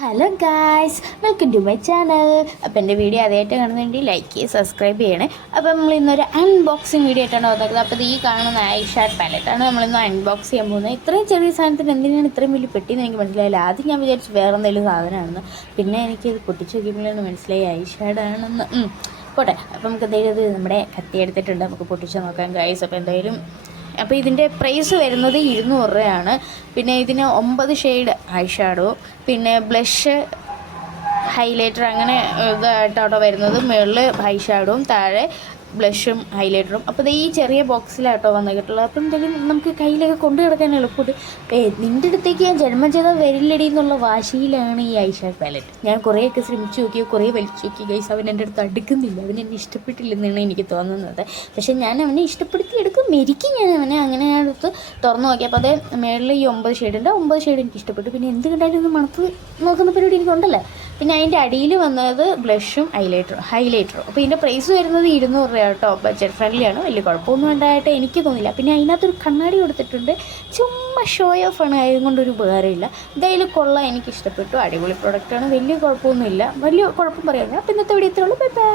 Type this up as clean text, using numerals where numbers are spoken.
Hello guys, welcome to my channel. അപ്പോൾ എൻ്റെ video ആദ്യമായിട്ട് കാണുന്നുണ്ടെങ്കിൽ ലൈക്ക് ചെയ്യുക, സബ്സ്ക്രൈബ് ചെയ്യണേ. അപ്പോൾ നമ്മൾ ഇന്നൊരു അൺബോക്സിങ് വീഡിയോ ആയിട്ടാണ് വന്നിരിക്കുന്നത്. അപ്പോൾ ഈ കാണുന്ന ഐഷാഡ് പാലറ്റാണ് നമ്മളിന്ന് അൺബോക്സ് ചെയ്യാൻ പോകുന്നത്. ഇത്രയും ചെറിയ സാധനത്തിന് എന്തിനാണ് ഇത്രയും വലിയ പെട്ടിന്ന് എനിക്ക് മനസ്സിലായില്ല. ആദ്യം ഞാൻ വിചാരിച്ചു വേറെ എന്തെങ്കിലും സാധനമാണെന്ന്. പിന്നെ എനിക്കിത് പൊട്ടിച്ച് നോക്കിയപ്പോഴാണ് മനസ്സിലായി ഐഷാഡാണെന്ന്. പോട്ടെ, അപ്പോൾ നമുക്ക് എന്തായാലും ഇത് നമ്മുടെ കത്തി എടുത്തിട്ടുണ്ട്, നമുക്ക് പൊട്ടിച്ച് നോക്കാം ഗായ്സ്. അപ്പോൾ ഇതിൻ്റെ പ്രൈസ് വരുന്നത് 200 രൂപയാണ്. പിന്നെ ഇതിന് 9 ഷെയ്ഡ് ഐ ഷാഡോ, പിന്നെ ബ്ലഷ്, ഹൈലൈറ്റർ, അങ്ങനെ ഇതായിട്ടാട്ടോ വരുന്നത്. മുകളിൽ ഐ ഷാഡോവും താഴെ ബ്ലഷും ഹൈലൈറ്ററും. അപ്പോൾ ഈ ചെറിയ ബോക്സിലാട്ടോ വന്നിട്ടുള്ളത്. അപ്പം എന്തെങ്കിലും നമുക്ക് കയ്യിലൊക്കെ കൊണ്ടു കിടക്കാൻ എളുപ്പമുണ്ട്. നിൻ്റെ അടുത്തേക്ക് ഞാൻ ജന്മം ചെയ്താൽ വരില്ലടി എന്നുള്ള വാശിയിലാണ് ഈ ഐഷാഡ് പാലറ്റ്. ഞാൻ കുറേയൊക്കെ ശ്രമിച്ചു നോക്കി, കുറേ വലിച്ചു നോക്കി ഗൈസ്. അവൻ എൻ്റെ അടുത്ത് അടുക്കുന്നില്ല, അവൻ എന്നെ ഇഷ്ടപ്പെട്ടില്ലെന്നാണ് എനിക്ക് തോന്നുന്നത്. പക്ഷേ ഞാൻ അവനെ ഇഷ്ടപ്പെടുത്തിയെടുക്കും, മെരിക്കും ഞാൻ അവനെ. അങ്ങനെ ഞാൻ എടുത്ത് തുറന്നു നോക്കി. അപ്പോൾ മേളിൽ ഈ 9 ഷെയ്ഡുണ്ട്. 9 ഷെയ്ഡ് എനിക്ക് ഇഷ്ടപ്പെട്ടു. പിന്നെ എന്ത് കണ്ടാലും ഒന്ന് മണത്ത് നോക്കുന്ന പരിപാടി എനിക്കുണ്ടല്ലോ. പിന്നെ അതിൻ്റെ അടിയിൽ വന്നത് ബ്ലഷും ഹൈലൈറ്ററും. അപ്പോൾ ഇതിൻ്റെ പ്രൈസ് വരുന്നത് 200 രൂപ കേട്ടോ. ബഡ്ജറ്റ് ഫ്രണ്ട്ലിയാണ്, വലിയ കുഴപ്പമൊന്നും ഉണ്ടായിട്ട് എനിക്ക് തോന്നില്ല. പിന്നെ അതിനകത്തൊരു കണ്ണാടി കൊടുത്തിട്ടുണ്ട്, ചുമ്മാ ഷോ ഓഫ് ആണ്, അതുകൊണ്ടൊരു ഉപകാരമില്ല. എന്തായാലും കൊള്ളാം, എനിക്ക് ഇഷ്ടപ്പെട്ടു. അടിപൊളി പ്രൊഡക്റ്റാണ്, വലിയ കുഴപ്പമൊന്നുമില്ല, വലിയ കുഴപ്പം പറയാനില്ല. അപ്പോൾ ഇന്നത്തെ വീഡിയോ ഇത്രയുള്ളൂ. Bye by.